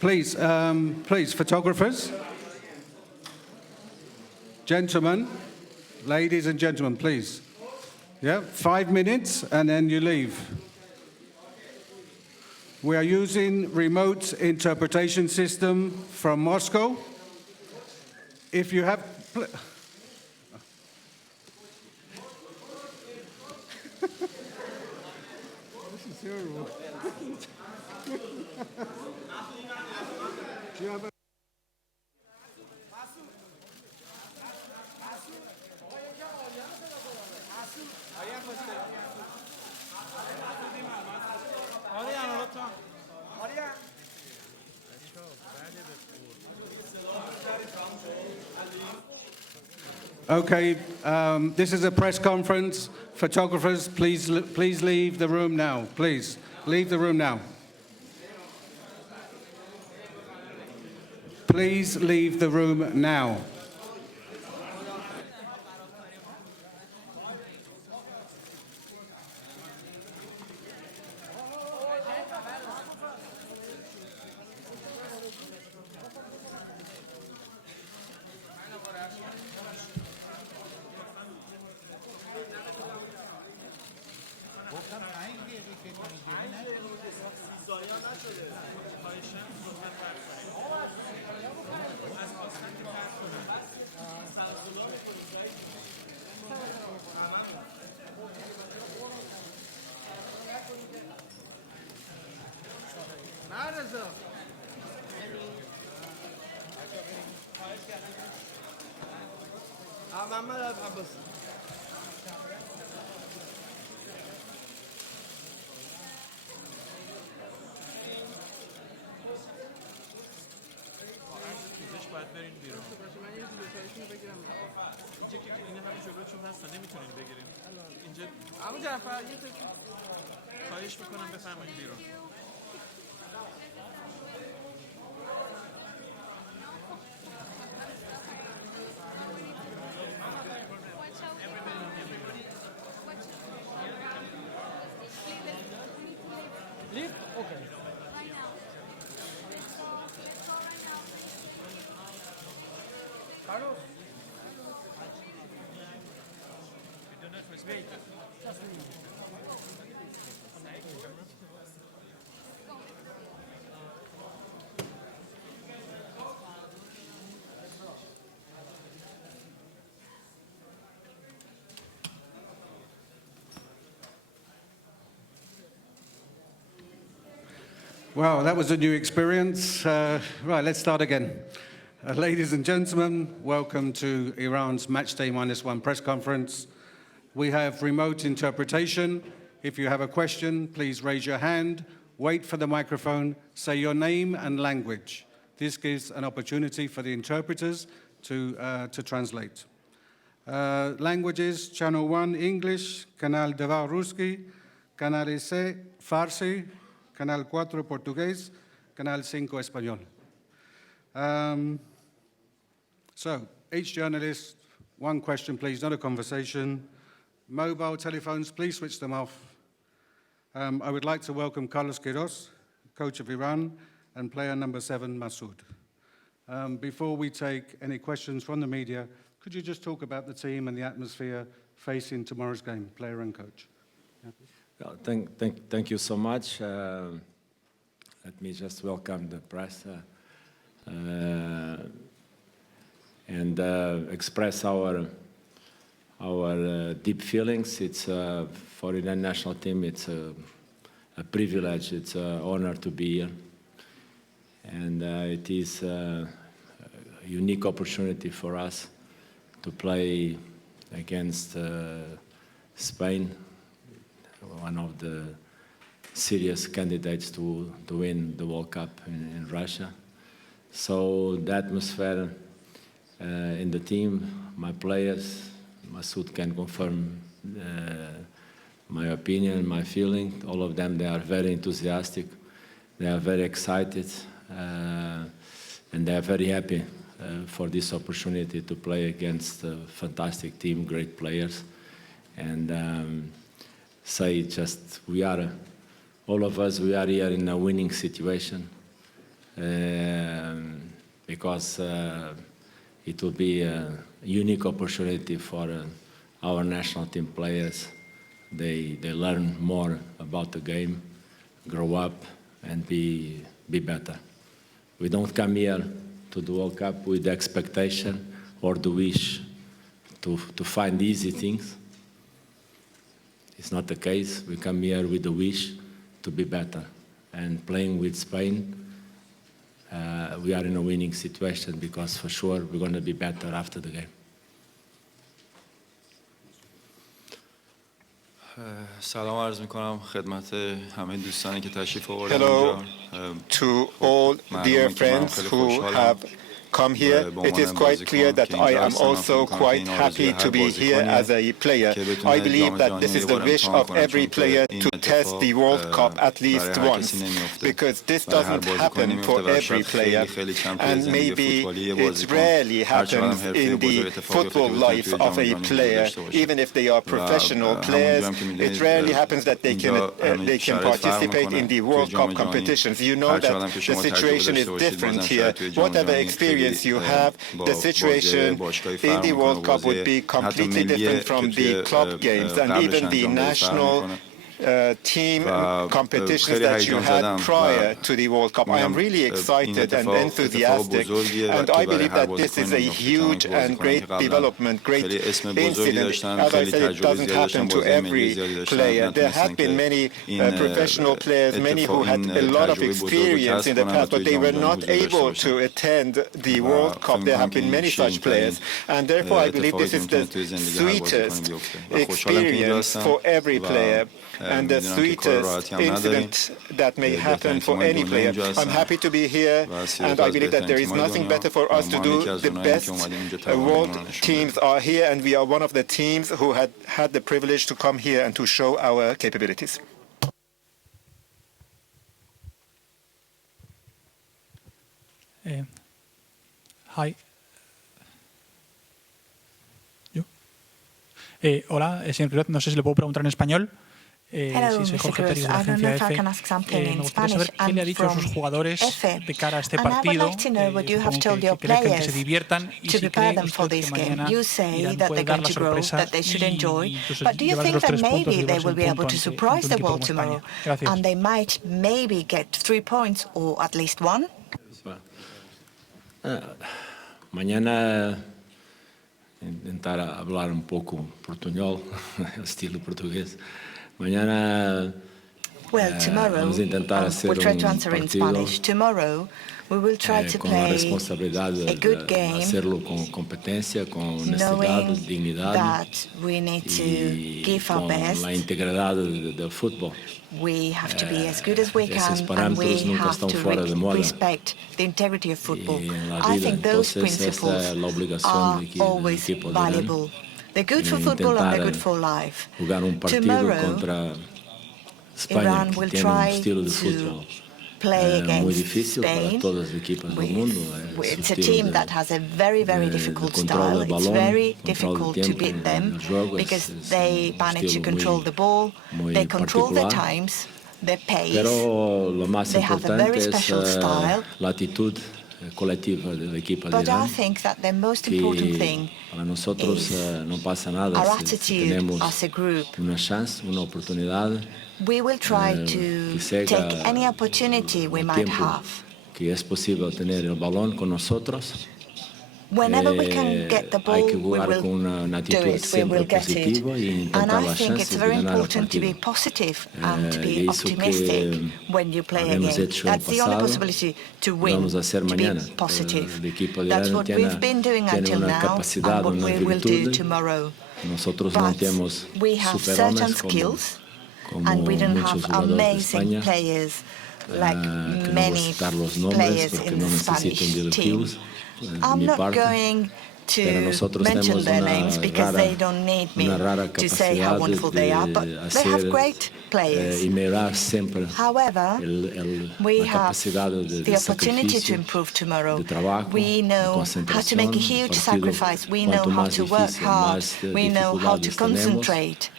Please, please, photographers, gentlemen, ladies and gentlemen, please. Yeah, 5 minutes and then you leave. We are using remote interpretation system from Moscow. If you have... This is terrible. Do you have a... Okay, this is a press conference. Photographers, please leave the room now. Please, leave the room now. Please leave the room now. Leave? Okay. Carlos? Wait. Just a minute. Wow, that was a new experience. Right, let's start again. Ladies and gentlemen, welcome to Iran's Matchday -1 press conference. We have remote interpretation. If you have a question, please raise your hand, wait for the microphone, say your name and language. This gives an opportunity for the interpreters to translate. Languages, channel 1, English, canal 2, Ruski, canal 6, Farsi, canal 4, Portugués, canal 5, Español. So, each journalist, one question, please, not a conversation. Mobile telephones, please switch them off. I would like to welcome Carlos Queiroz, coach of Iran, and player number 7, Masoud. Before we take any questions from the media, could you just talk about the team and the atmosphere facing tomorrow's game, player and coach? Yeah. Well, thank you so much. Let me just welcome the press and express our deep feelings. It's for the Iran national team. It's a privilege. It's an honor to be here, and it is a unique opportunity for us to play against Spain, one of the serious candidates to win the World Cup in Russia. So the atmosphere in the team, my players, Masoud can confirm my opinion, my feeling. All of them, they are very enthusiastic. They are very excited, and they are very happy for this opportunity to play against a fantastic team, great players. And say just, all of us, we are here in a winning situation. because it will be a unique opportunity for our national team players. They learn more about the game, grow up, and be better. We don't come here to the World Cup with the expectation or the wish to find easy things. It's not the case. We come here with the wish to be better. And playing with Spain, we are in a winning situation because for sure we're going to be better after the game. سلام عرض میکنم خدمت همه دوستانی که تشریف آوردن Hello اینجا. to all dear friends who have come here. It is quite clear that I am also quite happy to be here as a player. I believe that this is the wish of every player to test the World Cup at least once, because this doesn't happen for every player, and maybe it rarely happens in the football life of a player. Even if they are professional players, it rarely happens that they can participate in the World Cup competitions. You know that the situation is different here. Whatever experience you have, the situation in the World Cup would be completely different from the club games and even the national team competitions that you had prior to the World Cup. I am really excited and enthusiastic, and I believe that this is a huge and great development, great incident. As I said, it doesn't happen to every player. There have been many professional players, many who had a lot of experience in the past, but they were not able to attend the World Cup. There have been many such players, and therefore I believe this is the sweetest experience for every player and the sweetest incident that may happen for any player. I'm happy to be here, and I believe that there is nothing better for us to do. The best world teams are here, and we are one of the teams who had the privilege to come here and to show our capabilities. Hi. ¿Yo? Hola, señor Quirot, no sé si le puedo preguntar en español. Hello, Sí, soy Mr. Jorge Cruz. Pérez de la I don't know agencia if I EFE. can ask something Me in gustaría Spanish. saber qué le ha I'm dicho a sus from jugadores EFE, de cara a este and I would partido. like to know what you have Supongo told your que cree que se players diviertan y to si prepare cree them for usted this que game. mañana You say Irán that puede they're dar going la to grow, sorpresa that they should y enjoy, incluso but do you llevarse think los that 3 puntos y maybe they llevarse will un be able punto to ante surprise un the equipo world como tomorrow, España? Gracias. and they might maybe get 3 points or at least 1? Mañana intentar hablar un poco portuñol, estilo portugués. Mañana Tomorrow, vamos a intentar hacer we'll try to un answer in partido Spanish. Tomorrow, we will try to con la play responsabilidad a good de game, hacerlo con competencia, con honestidad, knowing dignidad that we need to y give our con best. la integridad del fútbol. We have to be as good as we Esos can, and we parámetros nunca have están to fuera de moda. respect the integrity of football. Y en la I vida, think those entonces, esta principles es la obligación are de aquí, del always equipo de Irán. valuable. They're good for football and they're good for life. Jugar un partido Tomorrow, contra España, Iran que will tiene un try estilo de to fútbol play muy against difícil para Spain. todas las equipos del mundo. It's a team that has a very, very difficult style. It's very difficult to beat them because they manage to control the ball, they control their times, their pace. Pero lo más They have a very importante es special style. la actitud colectiva del equipo de But I Irán. think that the most important thing Para nosotros is no pasa nada our si attitude tenemos as a group. una chance, una oportunidad. We will try to take any opportunity we might have. Que es posible tener el balón con nosotros. Whenever we can get the ball, Hay que we jugar will con una do actitud it, we will siempre get it. positiva y And intentar I las think it's chances de very ganar el important to be partido. positive and to be Eso que optimistic when you play a habíamos game. hecho el That's the only pasado, possibility to win, vamos a hacer to be mañana. positive. El equipo de That's Irán what tiene we've been doing until una now capacidad, and what una we will do virtud. tomorrow. Nosotros no But tenemos we have superhombres certain como, skills como and we don't muchos have jugadores de amazing España. players like Que no voy a many citar los nombres players porque in no the necesitan Spanish team. directivos de I'm mi not parte. going Pero to nosotros mention tenemos their una names because rara- they don't need me una rara to say how capacidad wonderful they are, but they have hacer, great players. y mirar siempre However, la we have capacidad de the opportunity to sacrificio, improve tomorrow. de trabajo, We de know how to make a concentración. huge Partido, sacrifice. We know cuanto how más to work difícil, hard. más We know how to dificultades tenemos. concentrate.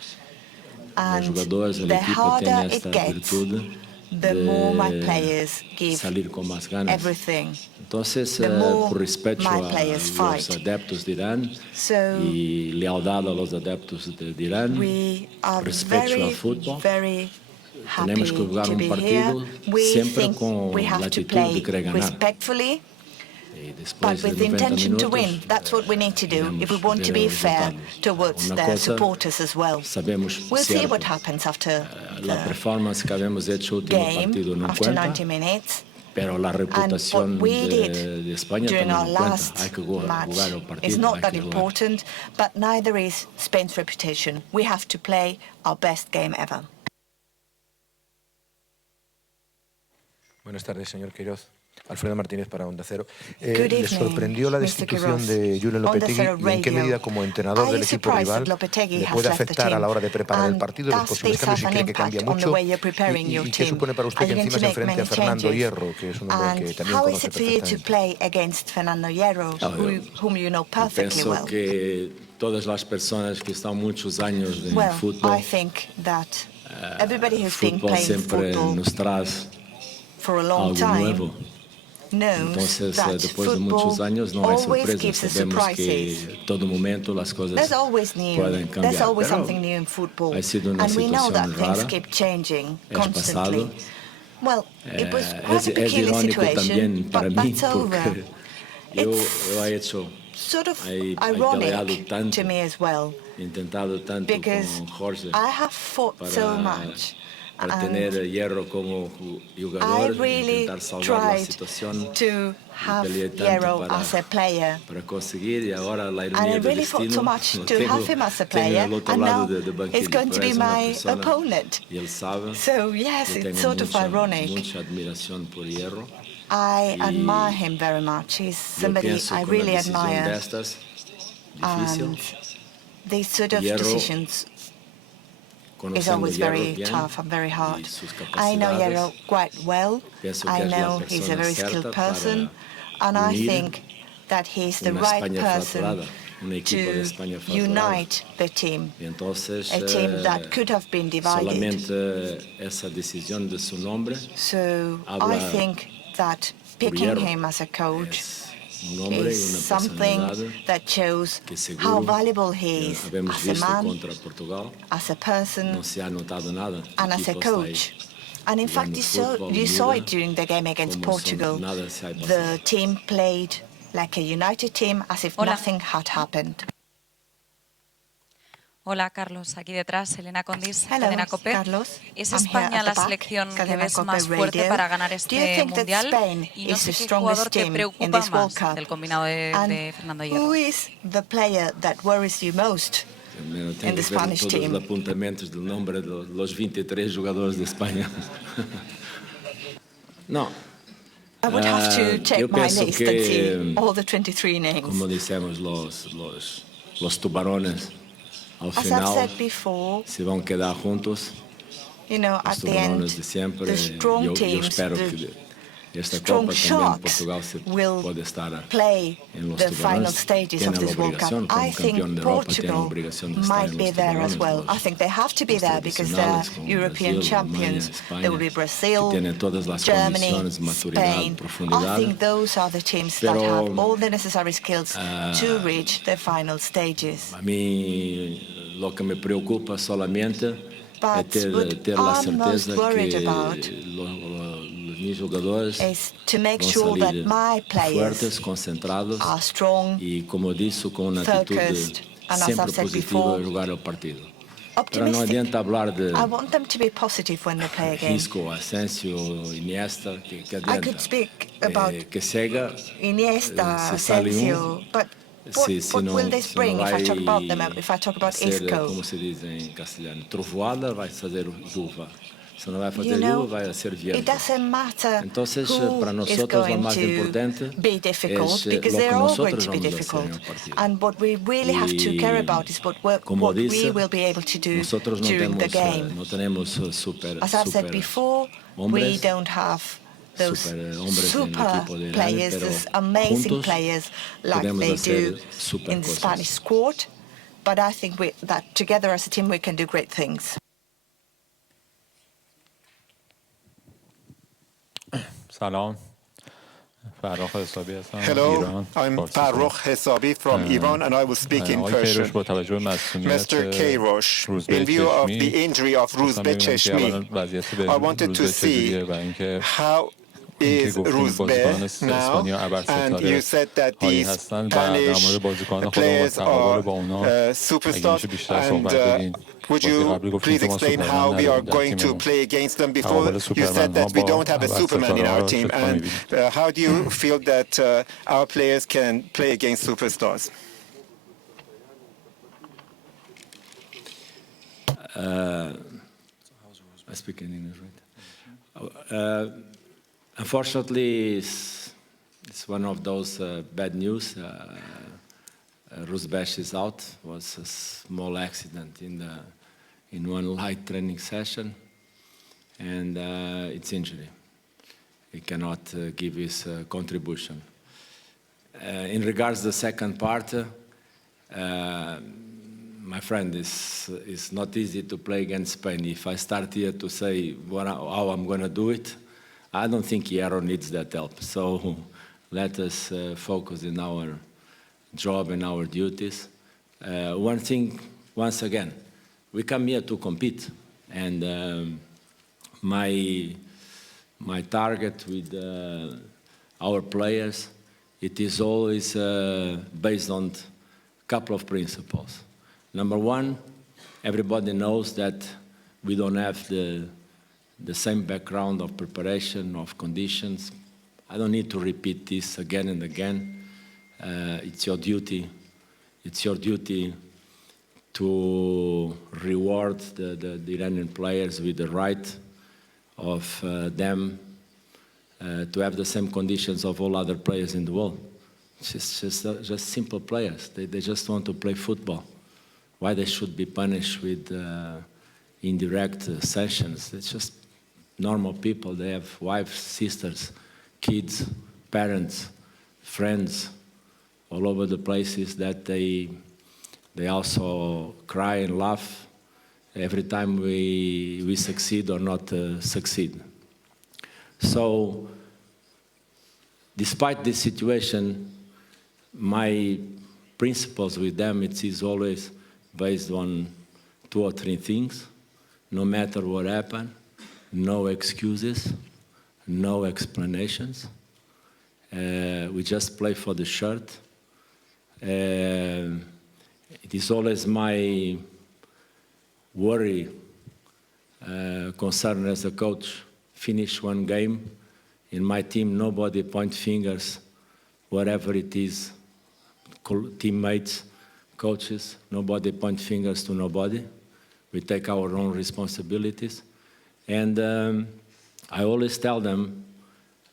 Los And jugadores del the equipo tienen harder it esta gets, virtud the more my players give salir con más ganas. everything. Entonces, The more por respeto my a players los fight. adeptos de Irán So y lealdad a los adeptos de Irán, we are respeto al very, fútbol, very tenemos happy que jugar to be here. partido We siempre think con we la have to actitud play de querer ganar. respectfully, Y después but de with the 90 intention to minutos, win. That's what we need to do if we iremos want to ver be el fair resultado. towards Una their cosa, supporters as well. sabemos We'll see cierto, what happens after la the performance que habíamos hecho último game, partido no after cuenta, 90 minutes. pero la And reputación what we did de España during también our cuenta. last Hay que jugar match el partido, is not hay that que jugar. important, but neither is Spain's reputation. We have to play our best game ever. Buenas tardes, señor Queiroz. Alfredo Martínez para Onda Cero. Good ¿Le evening, sorprendió la Mr. destitución Queiroz. de Julien Onda Lopetegui Cero y en qué Radio. medida como entrenador Are del you equipo surprised rival that Lopetegui le has puede left the afectar a team? la hora de preparar el And partido, los does posibles this cambios, have si an cree que cambia impact on the mucho? way you're preparing your ¿Y qué team? supone para usted Are que you going encima to se make enfrente a many Fernando changes? Hierro, que es un hombre And que también how is conoce it for you to perfectamente? play against Fernando Hierro, whom you know perfectly Penso well? que todas las personas que están muchos años en Well, fútbol, I think that everybody who's been fútbol playing siempre football nos traz for a long algo time nuevo. knows Entonces, that después de football muchos años no hay always sorpresas. gives us Sabemos surprises. que todo momento las cosas There's always new. pueden cambiar. There's always Pero something new in football. ha sido una And we know that situación things rara keep changing el constantly. pasado. Well, it was quite a Es peculiar irónico situation, también para but mí that's over. porque yo It's he hecho, sort of he ironic peleado tanto, to me as well, intentado tanto because con Jorge I have fought so para, much. para And tener a Hierro como I jugador, really intentar salvar la tried situación. to have peleé tanto Hierro para- as a player. Para conseguir y ahora la And ironía I del really fought so destino much lo to tengo- have him as a tengo player, al otro and lado now del banquillo, it's going to pero be es una my persona, opponent. y él sabe, So yes, yo it's tengo sort of mucha, ironic. mucha admiración por Hierro. I Y admire him very much. He's Yo somebody pienso I que una really decisión de admire. estas, difícil, And these sort of Hierro, decisions is conociendo always Hierro very bien tough and very y hard. sus I know capacidades, Hierro quite well. pienso que I es la know he's a persona very cierta skilled para person, and I unir think that he's the una right España person fracturada, un equipo de to España fracturada. unite the team, Y entonces, a team that could have been divided. solamente esa decisión de su nombre So habla I think that picking Hierro. him as a coach es un hombre y is una something personalidad that shows que how seguro valuable he is habemos as a visto man, contra Portugal, as a person, no se ha notado nada. El and as a equipo está ahí coach. And in fact, jugando you fútbol, saw mira it during the game against cómo son- Portugal. nada se ha pasado. The team played like a united team, as if Hola. nothing had happened. Hola, Carlos. Aquí detrás, Elena Condis, Hello, Cadena COPE. Carlos. ¿Es I'm here España at la the back, selección que Cadena ves COPE más fuerte Radio. para ganar Do you este think that Mundial? Spain Y no is sé the qué strongest jugador te team in preocupa this World más Cup? del combinado de And Fernando Hierro. who is the player that worries you most? Primero in tengo the que ver Spanish todos team. los apuntamientos del nombre de los 23 jugadores de España. No, I would have to yo check my pienso list and que, see all the 23 como names. decimos los tubarones, al As I've final said before, se van a quedar juntos. you know, at Los the end, tubarones de siempre. the strong Yo teams, espero the que esta strong Copa también sharks Portugal se will puede estar play en los the final tubarones. stages of Tiene la this World obligación, Cup. como I campeón think de Europa, tiene la Portugal obligación de estar might en be los there as tubarones, well. I think they have to be los there because they're tradicionales, como European Brasil, champions. Alemania, There will be España, Brazil, que tienen todas las Germany, condiciones, maturidad, Spain. I profundidad. think those are the teams that Pero, have all the necessary skills to reach the final stages. A mí lo que me preocupa solamente But es what ter la I'm most certeza worried que about los mis jugadores is to make vão sure that salir my players fuertes, concentrados are strong, e, como disse, com uma atitude focused, and as sempre I've said positiva before, a jogar o partido. Pero não optimistic. adianta falar de I want them to be positive when they play a game. Risco, Asensio, Iniesta, que I adianta. could speak about Que cega, Iniesta, se sale Asensio, but what não, will this se bring não if I talk about them, vai if I talk about ser, Isco? como se diz em castelhano, trovoada, vai fazer chuva. Se não vai fazer You know, chuva, vai ser viento. it doesn't matter Entonces, para who is nosotros lo going más to importante be difficult, es because lo they're que all going nosotros to be vamos a hacer en difficult. el partido. And what we really have to care about is what Como we dice, will be able to do nosotros no during the tenemos, game. no tenemos super, As I've said super before, we hombres, don't have those super hombres en el super equipo de Irán, players, pero those amazing juntos players like podemos they hacer do super in the cosas. Spanish squad. But I think that together as a team we can do great things. سلام فرخ حسابی هستم Hello, I'm Farrokh Hesabi from Iran and I will speak in Persian. Mr. Kairosh, in view of the injury of Rouzbeh Cheshmi, I wanted to see how is Rouzbeh now, and you said that these Spanish players are superstars, and would you please explain how we are going to play against them? Before you said that we don't have a Superman in our team, and how do you feel that our players can play against superstars? I speak in English, right? Unfortunately, it's one of those bad news. Rouzbeh is out. It was a small accident in one light training session, and it's injury. He cannot give his contribution. In regards to the second part, my friend, it's not easy to play against Spain. If I start here to say how I'm going to do it, I don't think Hierro needs that help. So let us focus in our job and our duties. One thing, once again, we come here to compete. And my target with our players, it is always based on a couple of principles. Number one, everybody knows that we don't have the same background of preparation, of conditions. I don't need to repeat this again and again. It's your duty. It's your duty to reward the Iranian players with the right of them to have the same conditions of all other players in the world. It's just simple players. They just want to play football. Why they should be punished with indirect sanctions? It's just normal people. They have wives, sisters, kids, parents, friends, all over the places that they also cry and laugh every time we succeed or not succeed. So, despite this situation, my principles with them, it is always based on 2 or 3 things. No matter what happened, no excuses, no explanations. We just play for the shirt. It is always my worry, concern as a coach, finish one game. In my team, nobody point fingers, whatever it is, teammates, coaches, nobody point fingers to nobody. We take our own responsibilities. And I always tell them,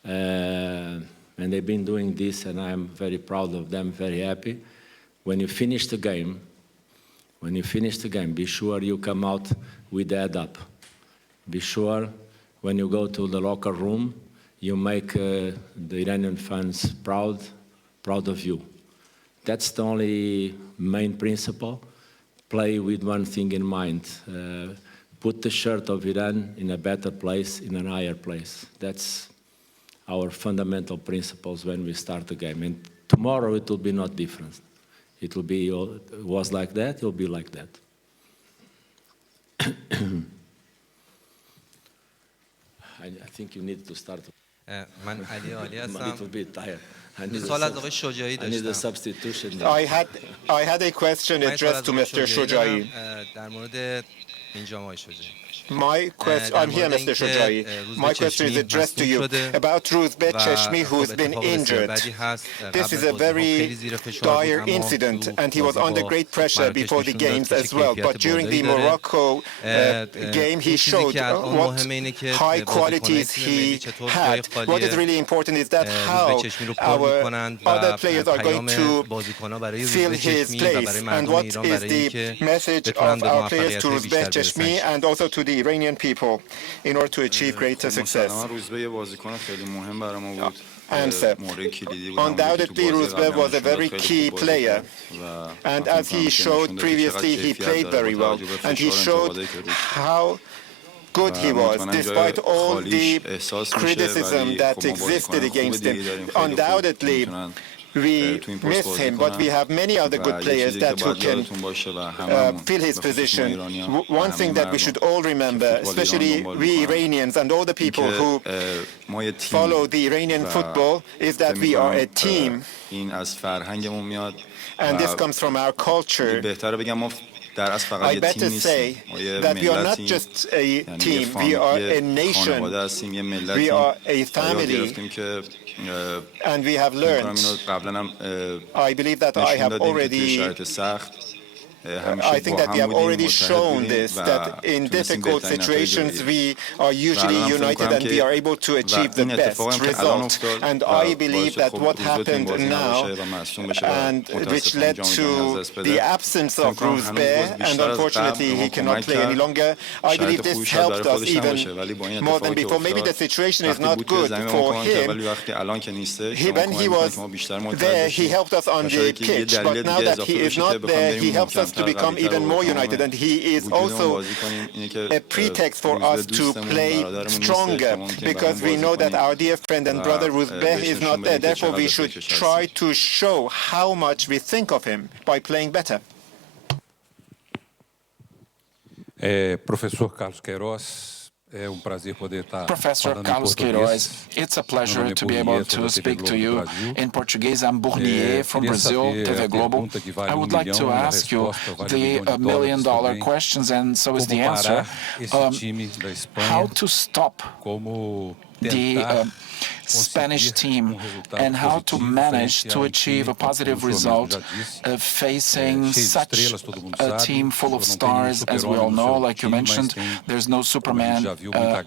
and they've been doing this, and I'm very proud of them, very happy. When you finish the game, be sure you come out with the head up. Be sure when you go to the locker room, you make the Iranian fans proud of you. That's the only main principle. Play with one thing in mind. Put the shirt of Iran in a better place, in a higher place. That's our fundamental principles when we start the game. And tomorrow it will be not different. It will be, it was like that, it will be like that. I think you need to start. من علی عالی هستم. سوال از آقای شجاعی داشتم. I had a question addressed to Mr. Shojaei. در مورد اینجا آقای شجاعی. I'm here, Mr. Shojaei. My question is addressed to you about Rouzbeh Cheshmi, who's been injured. This is a very dire incident, and he was under great pressure before the games as well. But during the Morocco game, he showed what high qualities he had. What is really important is that how our other players are going to fill his place, and what is the message of our players to Rouzbeh Cheshmi and also to the Iranian people in order to achieve greater success. Answer. Undoubtedly, Rouzbeh was a very key player. And as he showed previously, he played very well. And he showed how good he was, despite all the criticism that existed against him. Undoubtedly, we miss him, but we have many other good players who can fill his position. One thing that we should all remember, especially we Iranians and all the people who follow the Iranian football, is that we are a team. And this comes from our culture. I better say that we are not just a team, we are a nation, we are a family, and we have learned. I believe that I think that we have already shown this, that in difficult situations we are usually united and we are able to achieve the best result. And I believe that what happened now, and which led to the absence of Bruce Bear, and unfortunately he cannot play any longer, I believe this helped us even more than before. Maybe the situation is not good for him. When he was there, he helped us on the pitch, but now that he is not there, he helps us to become even more united, and he is also a pretext for us to play stronger, because we know that our dear friend and brother Ruzbeh is not there. Therefore, we should try to show how much we think of him by playing better. Professor Carlos Queiroz, Professor Carlos Queiroz, it's a pleasure to be able to speak to you in Portuguese. I'm Bournier from Brazil, TV Globo. I would like to ask you the $1 million questions, and so is the answer. How to stop the Spanish team and how to manage to achieve a positive result facing such a team full of stars, as we all know. Like you mentioned, there's no Superman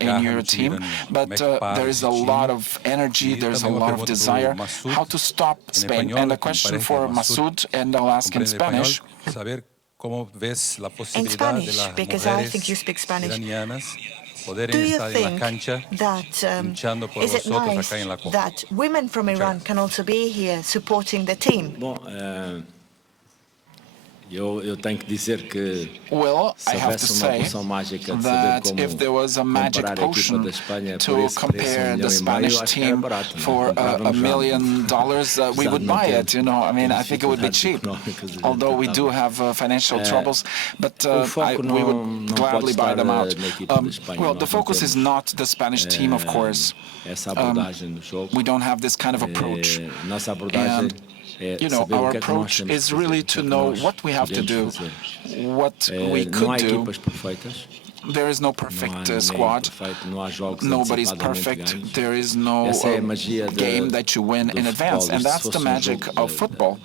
in your team, but there is a lot of energy, there's a lot of desire. How to stop Spain? And a question for Masoud, and I'll ask in Spanish. In Spanish, because I think you speak Spanish. Do you think that is it nice that women from Iran can also be here supporting the team? Well, I have to say that if there was a magic potion to compare the Spanish team for $1 million, we would buy it, you know. I mean, I think it would be cheap, although we do have financial troubles, but we would gladly buy them out. Well, the focus is not the Spanish team, of course. We don't have this kind of approach. And you know, our approach is really to know what we have to do, what we could do. There is no perfect squad. Nobody's perfect. There is no game that you win in advance. And that's the magic of football.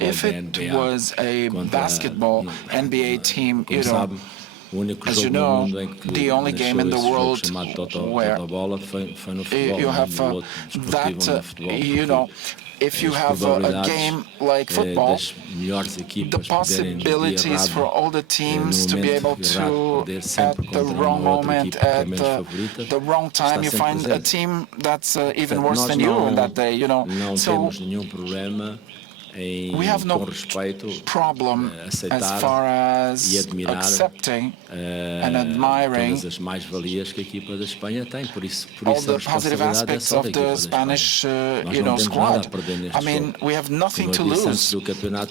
If it was a basketball NBA team, you know, as you know, the only game in the world where you have that, you know, if you have a game like football, the possibilities for all the teams to be able to, at the wrong moment, at the wrong time, you find a team that's even worse than you on that day, you know. So we have no problem as far as accepting and admiring all the positive aspects of the Spanish, you know, squad. I mean, we have nothing to lose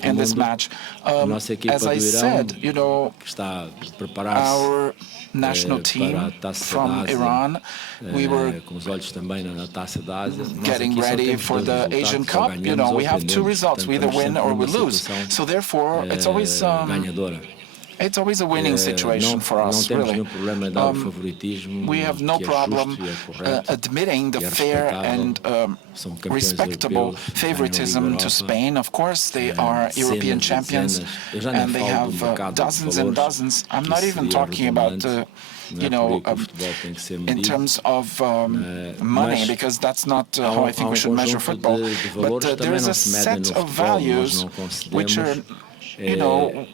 in this match. As I said, you know, our national team from Iran, we were getting ready for the Asian Cup. You know, we have two results. We either win or we lose. So therefore, it's always a winning situation for us, really. We have no problem admitting the fair and respectable favoritism to Spain. Of course, they are European champions, and they have dozens and dozens. I'm not even talking about you know, in terms of money, because that's not how I think we should measure football. But there is a set of values which are, you know,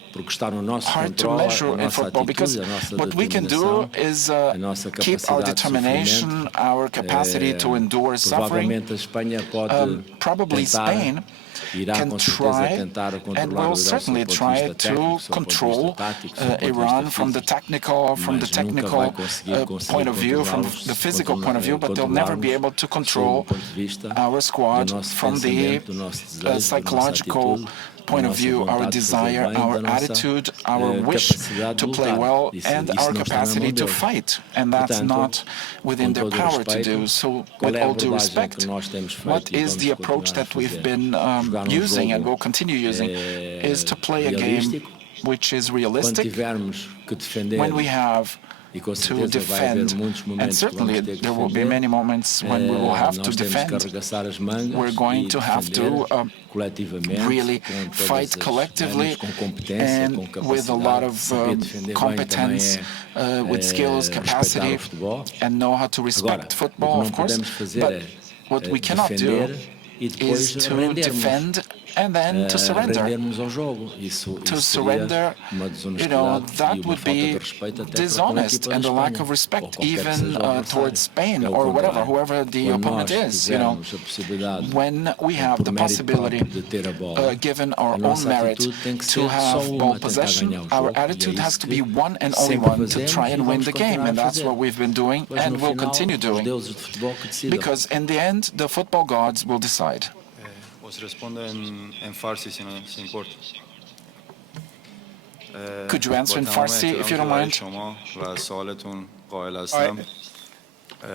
hard to measure in football, because what we can do is keep our determination, our capacity to endure suffering. Probably Spain can try, and will certainly try, to control Iran from the technical point of view, from the physical point of view, but they'll never be able to control our squad from the psychological point of view, our desire, our attitude, our wish to play well, and our capacity to fight. And that's not within their power to do. So, with all due respect, what is the approach that we've been using and will continue using is to play a game which is realistic. When we have to defend, and certainly there will be many moments when we will have to defend. We're going to have to really fight collectively and with a lot of competence, with skills, capacity, and know how to respect football, of course. But what we cannot do is to defend and then to surrender. To surrender, that would be dishonest and a lack of respect, even towards Spain or whoever the opponent is. When we have the possibility, given our own merit, to have ball possession, our attitude has to be one and only one, to try and win the game. And that's what we've been doing and will continue doing. Because in the end, the football gods will decide. Could you answer in Farsi, if you don't mind?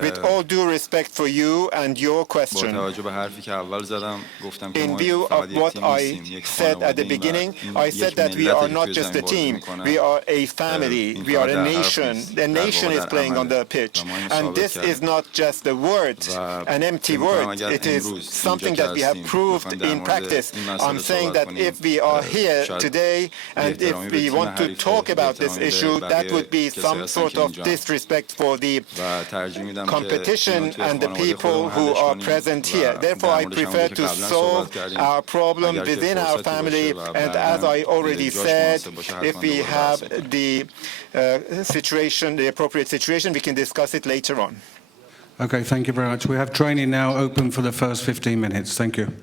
With all due respect for you and your question, in view of what I said at the beginning, I said that we are not just a team, we are a family, we are a nation. The nation is playing on the pitch. And this is not just a word, an empty word. It is something that we have proved in practice. I'm saying that if we are here today and if we want to talk about this issue, that would be some sort of disrespect for the competition and the people who are present here. Therefore, I prefer to solve our problem within our family, and as I already said, if we have the situation, the appropriate situation, we can discuss it later on. Okay, thank you very much. We have training now open for the first 15 minutes. Thank you.